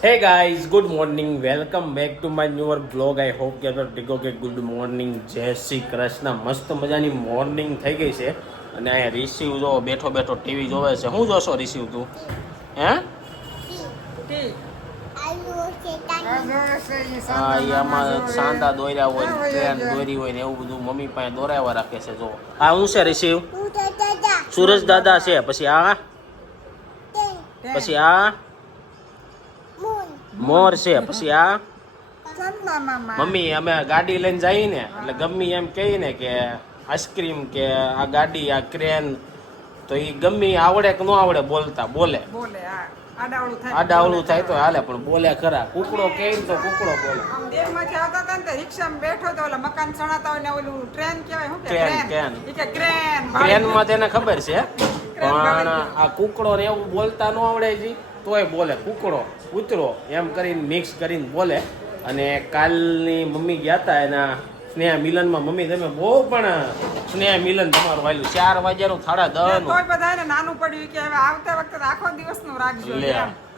Hey guys, good morning. Welcome back to my newer vlog. I hope કે ટીકો કે good morning, જય શ્રી કૃષ્ણ. મસ્ત મજાની મોર્નિંગ થઈ ગઈ છે અને અહીંયા રિસીવ જો બેઠો બેઠો ટીવી જોવે છે. શું જોશો રિસીવ તું? હે? હા, આમાં સાંદા દોર્યા હોય, ટ્રેન દોરી હોય ને એવું બધું મમ્મી પાસે દોરાવા રાખે છે. જો આ શું છે રિસીવ? સુરજ દાદા છે. પછી આ મોર છે. પછી આ મમ્મી અમે ગાડી લઈને જઈએ ને એટલે ગમ્મી એમ કહી ને કે આઈસ્ક્રીમ કે આ ગાડી આ ક્રેન તો એ ગમ્મી આવડે કે ન આવડે બોલતા બોલે આડાવડું થાય તો હાલે પણ બોલે ખરા. કુકડો કહે તો કુકડો બોલે. ક્રેન માં તેને ખબર છે પણ આ કુકડો ને એવું બોલતા ન આવડે જી તોય બોલે કુકડો કૂતરો એમ કરીને મિક્સ કરીને બોલે. અને કાલની મમ્મી ગયા હતા એના સ્નેહ મિલનમાં. મમ્મી તમે બહુ પણ સ્નેહ મિલન તમારું વાયલું 4 વાગ્યાનું 10:30 નાનું પડ્યું કે હવે આવતા વખતે આખો દિવસ નું રાખજો.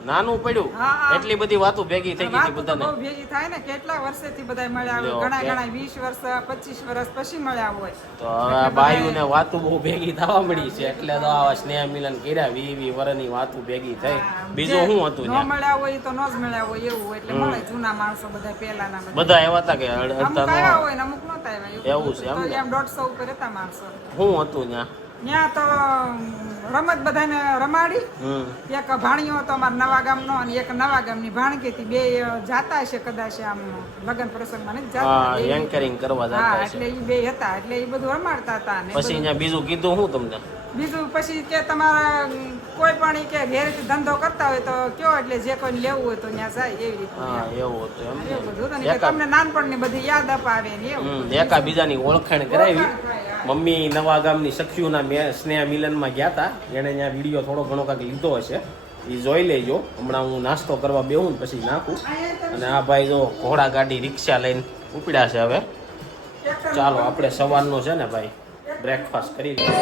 નાનું પડ્યું એટલી બધી વાતો ભેગી થઈ ગઈ બધાને. બહુ ભેગી થાય ને કેટલા વર્ષેથી બધા મળ્યા હોય, ઘણા 20 વર્ષ 25 વર્ષ પછી મળ્યા હોય તો હવે બાયુ ને વાતો બહુ ભેગી થવા મળી છે એટલે તો આવા સ્નેહ મિલન કર્યા 20 વર્ષની વાતો ભેગી થઈ. બીજું શું હતું ન મળ્યા હોય તો ન જ મળ્યા હોય એવું એટલે મળે. જૂના માણસો બધા પહેલાના બધા એવા હતા કે અડતા હોય ને અમુક નતા આવ્યા એવું છે એમ. 150 ઉપર હતા માણસો. શું હતું ત્યાં તો રમત બધાને રમાડી. એક ભાણિયો હતો અમારા નવા ગામનો અને એક નવા ગામની ભાણકી હતી. બે જાતા હશે કદાચ આમ લગ્ન પ્રસંગમાં ને જાતા એન્કરિંગ કરવા જતા હશે એટલે એ બે હતા એટલે એ બધું રમાડતા હતા. ને પછી અહીંયા બીજું કીધું હું તમને બીજું પછી કે તમારા કોઈ પણ કે ઘેરેથી ધંધો કરતા હોય તો કયો એટલે જે કોઈ લેવું હોય તો ત્યાં જાય એવી રીતે. એવું હતું એમ. એવું બધું હતું તમને નાનપણની બધી યાદ અપાવે ને એવું એકાબીજાની ઓળખાણ કરાવી. મમ્મી નવા ગામની સખીઓના સ્નેહ મિલનમાં ગયા હતા. એને અહીંયા વિડીયો થોડો ઘણો કાંઈક લીધો હશે એ જોઈ લેજો. હમણાં હું નાસ્તો કરવા બેહું ને પછી નાખું. અને આ ભાઈ જો ઘોડા ગાડી રિક્ષા લઈને ઉપડ્યા છે. હવે ચાલો આપણે સવારનો છે ને ભાઈ બ્રેકફાસ્ટ કરી લઈએ.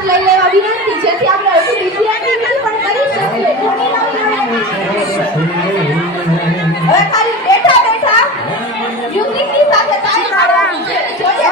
ભાગ લઈ લેવા વિનંતી, જેથી આપણે હજુ બીજી એક્ટિવિટી પણ કરી શકીએ. ઘણી નવી હવે ખાલી બેઠા બેઠા મ્યુઝિકની સાથે તાળી પાડવાની છે. જોઈએ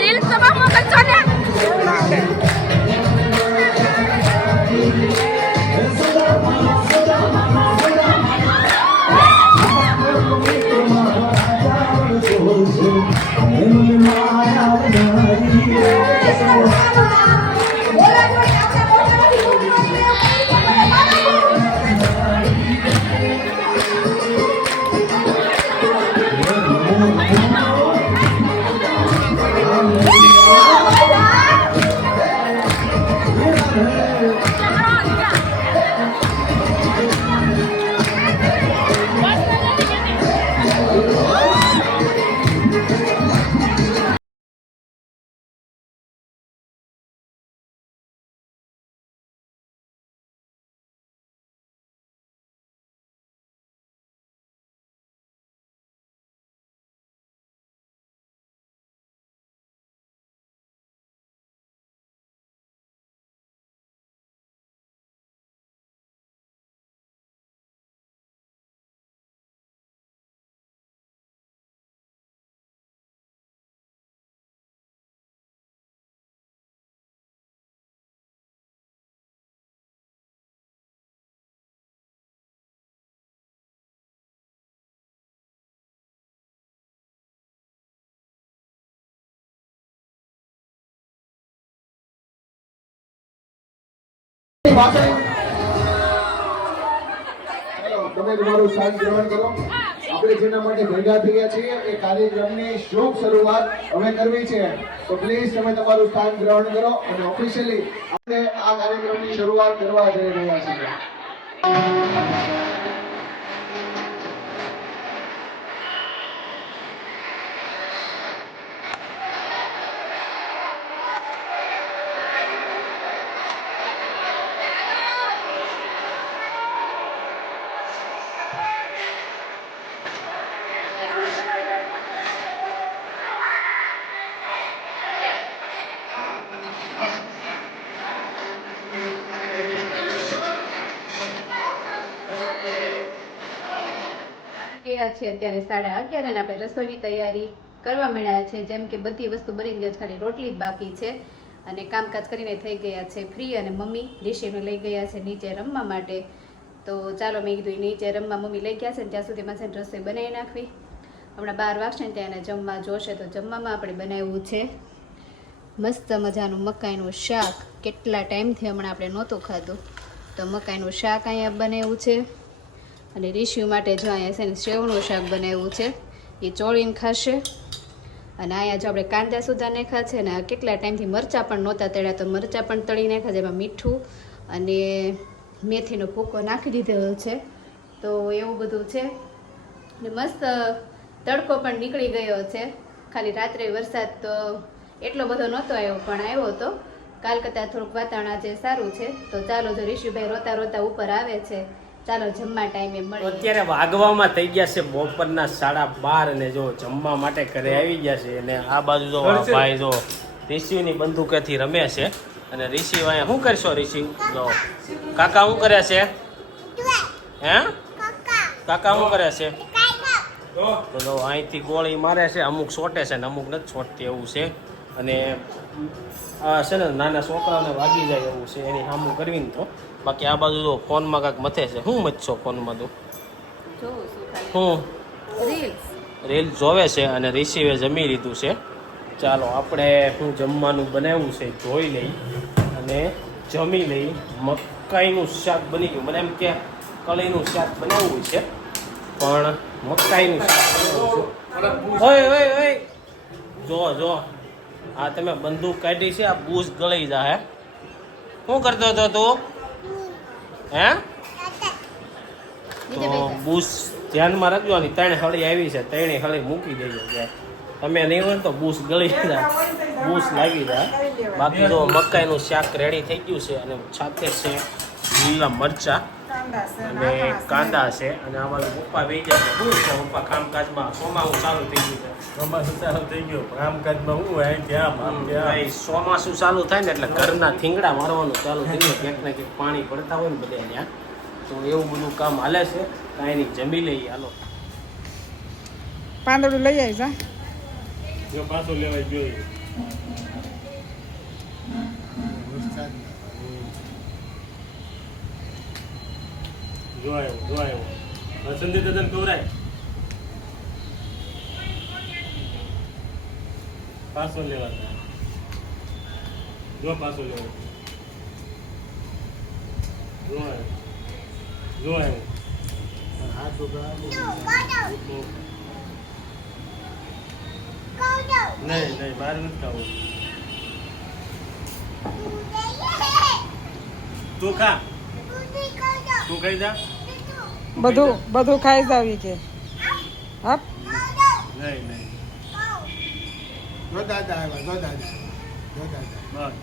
રીલ્સ તો બહુ મોકલશો ને. તમે તમારું સ્થાન ગ્રહણ કરો. આપણે જેના માટે ભેગા થયા છીએ એ કાર્યક્રમની શુભ શરૂઆત હવે કરવી છે, તો પ્લીઝ તમે તમારું સ્થાન ગ્રહણ કરો અને ઓફિશિયલી આપણે આ કાર્યક્રમની શરૂઆત કરવા જઈ રહ્યા છીએ. ગયા છે અત્યારે 11:30 અને આપણે રસોઈની તૈયારી કરવા માંડ્યા છે. જેમ કે બધી વસ્તુ બની ગઈ છે, ખાલી રોટલી જ બાકી છે અને કામકાજ કરીને થઈ ગયા છે ફ્રી. અને મમ્મી રિશીને લઈ ગયા છે નીચે રમવા માટે. તો ચાલો મેં કીધું નીચે રમવા મમ્મી લઈ ગયા છે ને ત્યાં સુધીમાં છે રસોઈ બનાવી નાખવી. હમણાં 12 વાગશે ને ત્યાં એને જમવા જોશે. તો જમવામાં આપણે બનાવ્યું છે મસ્ત મજાનું મકાઈનું શાક. કેટલા ટાઈમથી હમણાં આપણે નહોતું ખાધું, તો મકાઈનું શાક અહીંયા બનાવ્યું છે. અને રીશુ માટે જો અહીંયા છે ને સેવનું શાક બનાવ્યું છે, એ ચોળીને ખાશે. અને અહીંયા જો આપણે કાંદા સુધા નાખ્યા છે ને કેટલા ટાઈમથી મરચાં પણ નહોતા તળ્યા, તો મરચાં પણ તળી નાખ્યા છે. એમાં મીઠું અને મેથીનો ભૂકો નાખી દીધેલો છે. તો એવું બધું છે. ને મસ્ત તડકો પણ નીકળી ગયો છે. ખાલી રાત્રે વરસાદ તો એટલો બધો નહોતો આવ્યો, પણ આવ્યો હતો. કાલ કરતાં થોડુંક વાતાવરણ આજે સારું છે. તો ચાલો જો રીશુભાઈ રોતા રોતા ઉપર આવે છે, ચાલો જમવા ટાઈમે મળીએ. અત્યારે વાગવામાં થઈ ગયા છે બપોરના 12:30 અને જો જમવા માટે ઘરે આવી ગયા છે. અને આ બાજુ જો આ ભાઈ જો રિશિવની બંદૂકેથી રમે છે. અને રિશિવ અહીંયા શું કરશો? રિશિવ જો કાકા શું કરે છે? હે કાકા શું કરે છે? તો જો અહીંથી ગોળી મારે છે, અમુક છોટે છે ને અમુક નથી છોટતી એવું છે. અને આ છે ને નાના છોકરાઓને વાગી જાય એવું છે એની સામું કરવી ને તો. બાકી આ બાજુ તો ફોનમાં કાંઈક મથે છે. શું મથશો ફોનમાં તું? શું રીલ જોવે છે અને રિસીવે જમી લીધું છે. ચાલો આપણે શું જમવાનું બનાવ્યું છે જોઈ લઈ અને જમી લઈ. મકાઈનું શાક બની ગયું. મને એમ કે કળીનું શાક બનાવવું છે પણ મકાઈનું શાક બનાવવું છે. ઓય ઓય ઓય જો આ તમે બંદૂક કાઢી છે, આ બૂસ ગળી જા. હે શું કરતો હતો તું? હે તો બૂસ ધ્યાનમાં રાખજો. આની 3 હળી આવી છે, 3 હળી મૂકી દેજો. કે તમે નહીં હોય તો બૂસ ગળી જાય, બૂસ લાગી જાય. બાકી તો મકાઈનું શાક રેડી થઈ ગયું છે અને સાથે છે લીલા મરચા અને કાંદા છે. અને આ બાજુ પપ્પા વેચે છે. શું છે પપ્પા કામકાજમાં? ચોમાસું ચાલુ થઈ ગયું છે. ચોમાસું ચાલુ થઈ ગયું, કામકાજમાં હું હોય ત્યાં ભાઈ ચોમાસું ચાલુ થાય ને એટલે ઘરના થીંગડા મારવાનું ચાલુ થઈ જાય. ક્યાંક ને ક્યાંક પાણી પડતા હોય ને બધે ત્યાં, તો એવું બધું કામ હાલે છે. કાંઈ નહીં, જમી લઈએ. હાલો પાંદડું લઈ આવીશ. હા જો પાછો લેવાય જોઈએ. જો આવ્યો સંદીપ દાદાને કવરાય. પાછો લેવા જો પાછો લેવા. જો આવ્યો હાથ નહીં બહાર નથી ખાવું. તું ખા, તું ખાઈ જા. બધું ખાઈ જાવી કે હા. નહીં જો દાદા આવ્યા, જો દાદા, જો દાદા. બસ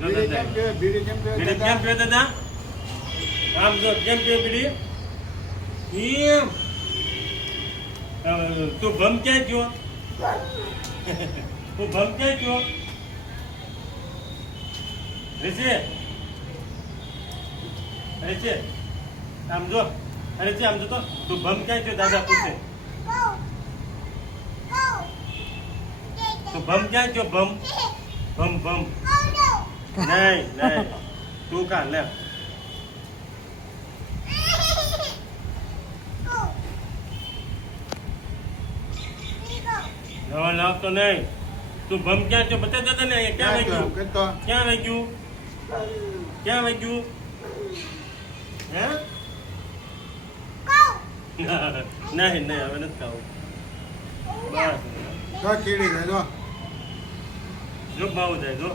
બીડી કેમ પીવે? બીડી કેમ પીવે બીડી દાદા? કેમ પીવે દાદા? આમ જો કેમ પીવે બીડી? એમ તું ભમ ક્યાં ગયો? તું ભમ ક્યાં ગયો? રેચે આમ જો. અરે છે આમ જો તો તું ભમ ક્યાં ગયો? દાદા પૂછે તું ભમ ક્યાં ગયો? ભમ નહીં તું કા લે. નવા લાવતો નહીં. તું ભમ ક્યાં છો? બતા દાદા ને અહીંયા ક્યાં વાગ્યું? ક્યાં વાગ્યું? હે નહીં હવે નથી ખાવું. બસ જો કીડી જાય, જો જો ભાવ જાય જો.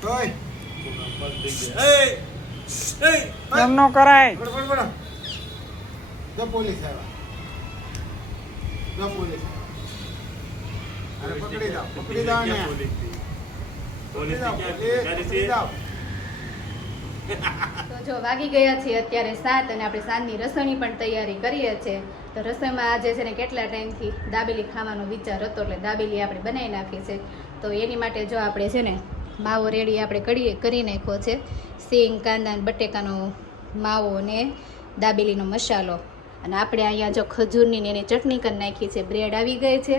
તોય એમ નો કરાય. બડ જો પોલીસ આવ્યા, જો પોલીસ અરે પકડી જાઓ ને, પકડી જાઓ, પકડી જાઓ. તો જો વાગી ગયા છીએ અત્યારે 7 અને આપણે સાંજની રસોઈની પણ તૈયારી કરીએ છીએ. તો રસોઈમાં આજે છે ને કેટલા ટાઈમથી દાબેલી ખાવાનો વિચાર હતો એટલે દાબેલી આપણે બનાવી નાખી છે. તો એની માટે જો આપણે છે ને માવો રેડી આપણે કરી નાખ્યો છે. સિંગ, કાંદા અને બટેકાનો માવો ને દાબેલીનો મસાલો. અને આપણે અહીંયા જો ખજૂરની ને એની ચટણી કરી નાખી છે. બ્રેડ આવી ગઈ છે,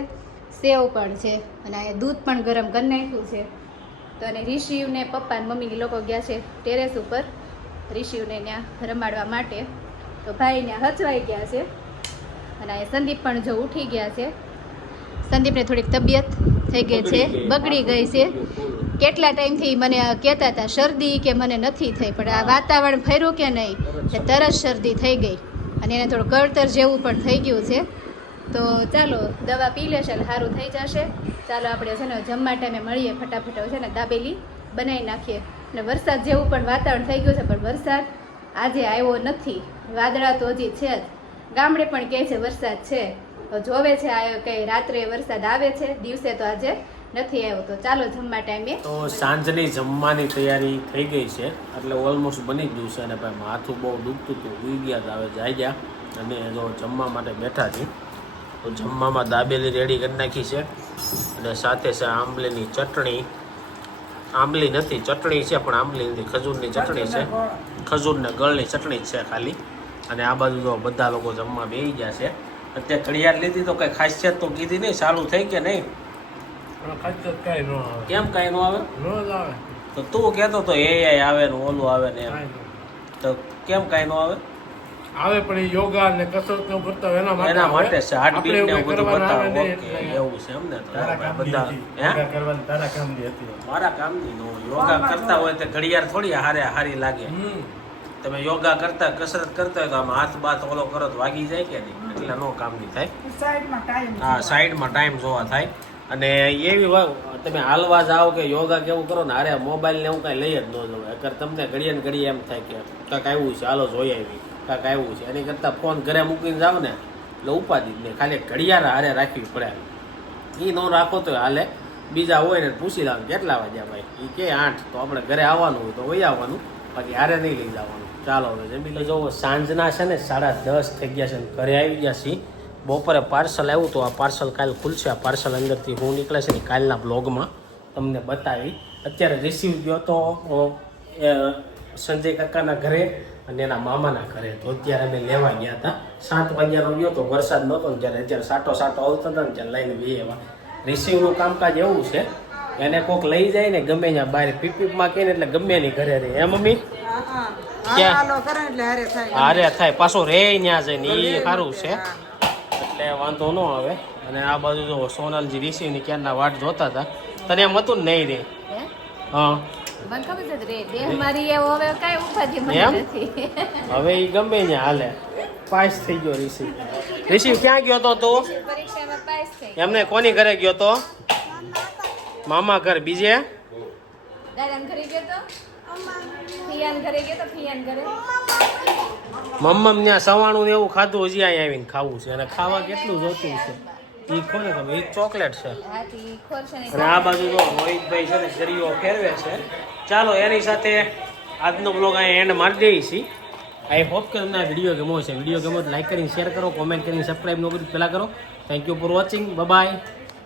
સેવ પણ છે અને અહીંયા દૂધ પણ ગરમ કરી નાખ્યું છે. તો અને રિશિવને પપ્પા અને મમ્મીની લોકો ગયા છે ટેરેસ ઉપર રિશિવને ત્યાં રમાડવા માટે. તો ભાઈ ત્યાં હચવાઈ ગયા છે અને આ સંદીપ પણ જો ઉઠી ગયા છે. સંદીપને થોડીક તબિયત થઈ ગઈ છે, બગડી ગઈ છે. કેટલા ટાઈમથી મને કહેતા હતા શરદી કે મને નથી થઈ, પણ આ વાતાવરણ ફર્યું કે નહીં એટલે તરત શરદી થઈ ગઈ અને એને થોડું કળતર જેવું પણ થઈ ગયું છે. તો ચાલો દવા પી લેશે એટલે સારું થઈ જશે. ચાલો આપણે છે ને જમવા ટાઈમે મળીએ, ફટાફટ છે ને દાબેલી બનાવી નાખીએ. અને વરસાદ જેવું પણ વાતાવરણ થઈ ગયું છે, પણ વરસાદ આજે આવ્યો નથી. વાદળા તો હજી છે જ, ગામડે પણ કહે છે વરસાદ છે. તો જોવે છે આવ્યો કે રાત્રે વરસાદ આવે છે, દિવસે તો આજે નથી આવ્યો. તો ચાલો જમવા ટાઈમે. તો સાંજની જમવાની તૈયારી થઈ ગઈ છે એટલે ઓલમોસ્ટ બની ગયું છે. અને ભાઈ માથું બહુ દુખતું હતું, ઉઈ ગયા હતા, હવે જાય ગયા અને જો જમવા માટે બેઠા છીએ. તો જમવામાં દાબેલી રેડી કરી નાખી છે અને સાથે છે આંબલીની ચટણી. આંબલી નથી, ચટણી છે પણ આંબલી નથી, ખજૂરની ચટણી છે. ખજૂર ને ગળની ચટણી જ છે ખાલી. અને આ બાજુ જો બધા લોકો જમવા બેસી ગયા છે અત્યારે ઘડિયાળ લીધી તો કઈ ખાસિયત તો કીધી નહીં, ચાલુ થઈ કે નહીં? ખાચર કઈ ન આવે, કેમ કાંઈ ન આવે? ન આવે, તો તું કહેતો તો AI આવે ને ઓલું આવે ને એમ, કાંઈ ન. તો કેમ કાંઈ ન આવે? આવે પણ એ યોગા ને કસરત ને કરતા હોય એના માટે આવે. છે હાર્ટ બીટ ને આપણે એવું એવું બધું કરવાનું બતાવો. આવે ઓકે, નહીં એવું છે એમ ને? તો તારા કામની બધા હતી. હે યોગા કરવાની તારા કામની હતી. મારા કામની નો યોગા કરતા હોય તો ઘડિયાળ થોડી હારી લાગે. તમે યોગા કરતા કસરત કરતા હોય તો આમ હાથ બાથ ઓલો કરો તો વાગી જાય કે નહીં? એટલે નો કામની થાય. સાઈડમાં ટાઈમ હા, સાઈડમાં ટાઈમ જોવા થાય. અને એવી તમે હાલવા જાઓ કે યોગા કેવું કરો ને, અરે મોબાઈલ ને એવું કાંઈ લઈ જ ન જવાય. અગર તમને ઘડીએ ને ઘડીએ એમ થાય કે કાંઈક આવ્યું છે, હાલો જોઈ આવી, કાંઈક આવ્યું છે, એની કરતાં ફોન ઘરે મૂકીને જાઓ ને એટલે ઉપાધિ જ નહીં. ખાલી ઘડિયાળ હારે રાખવી પડે. એ ન રાખો તો હાલે. બીજા હોય ને પૂછી લાવવાનું કેટલા વાગ્યા ભાઈ, એ કે 8, તો આપણે ઘરે આવવાનું હોય તો વહી આવવાનું, બાકી હારે નહીં લઈ જવાનું. ચાલો હવે જમી લો. જો સાંજના છે ને 10:30 થઈ ગયા છે ને ઘરે આવી ગયા છીએ. બપોરે પાર્સલ આવ્યું તો આ પાર્સલ કાલ ખુલશે. આ પાર્સલ અંદરથી હું નીકળે છે ને કાલના બ્લોગમાં તમને બતાવી. અત્યારે રિસીવ ગયો તો સંજય કાકાના ઘરે અને એના મામાના ઘરે, તો અત્યારે અમે લેવા ગયા હતા. 7 વાગ્યાનો ગયો તો વરસાદ નહોતો ને, જ્યારે અત્યારે સાટો આવતા હતા ને ત્યારે લઈને બી એવા. રિસીવનું કામકાજ એવું છે, એને કોક લઈ જાય ને ગમે ત્યાં બહાર પીપીપમાં કહીને એટલે ગમે એની ઘરે રહે. હે મમ્મી? ક્યાં? હાલો કરે એટલે હારે થાય. હારે થાય, પાછો રે ત્યાં જઈને, એ સારું છે, એટલે વાંધો ન આવે. અને આ બાજુ જો સોનલજી રિસીવની ક્યારના વાટ જોતા હતા. તને એમ હતું ને નહીં રે? હા, મને ખબર છે રે દેહ મારી એવો હવે કાંઈ ઉપાધિ મને એમ? નથી. હવે એ ગમે ત્યાં હાલે. પાસ થઈ ગયો રિસીવ. રિસીવ ક્યાં ગયો તો તું? પરીક્ષામાં પાસ થઈ એમને કોની ઘરે ગયો તો? મામા ઘર. બીજે દાદાને ઘરે ગયો તો ફિયાન ઘરે ગયો તો ફિયાન ઘરે મમ્મમ ત્યાં સવાણું ને એવું ખાધું, હજી અહીંયા આવીને ખાવું છે. અને ખાવા કેટલું જોતું છે એ ખોને તમે. એ ચોકલેટ છે. હાથી ખોરશે ને અને આ બાજુ તો રોહિતભાઈ છે ને શરીઓ ફેરવે છે. ચાલો એની સાથે આજનો બ્લોગ અહીંયા એન્ડ મારી દઈએ છીએ. આઈ હોપ કે તમને આ વિડીયો ગમ્યો છે. વિડીયો ગમ્યો તો લાઈક કરીને શેર કરો, કોમેન્ટ કરીને સબસ્ક્રાઈબ ન કરી પહેલાં કરો. Thank you for watching. By.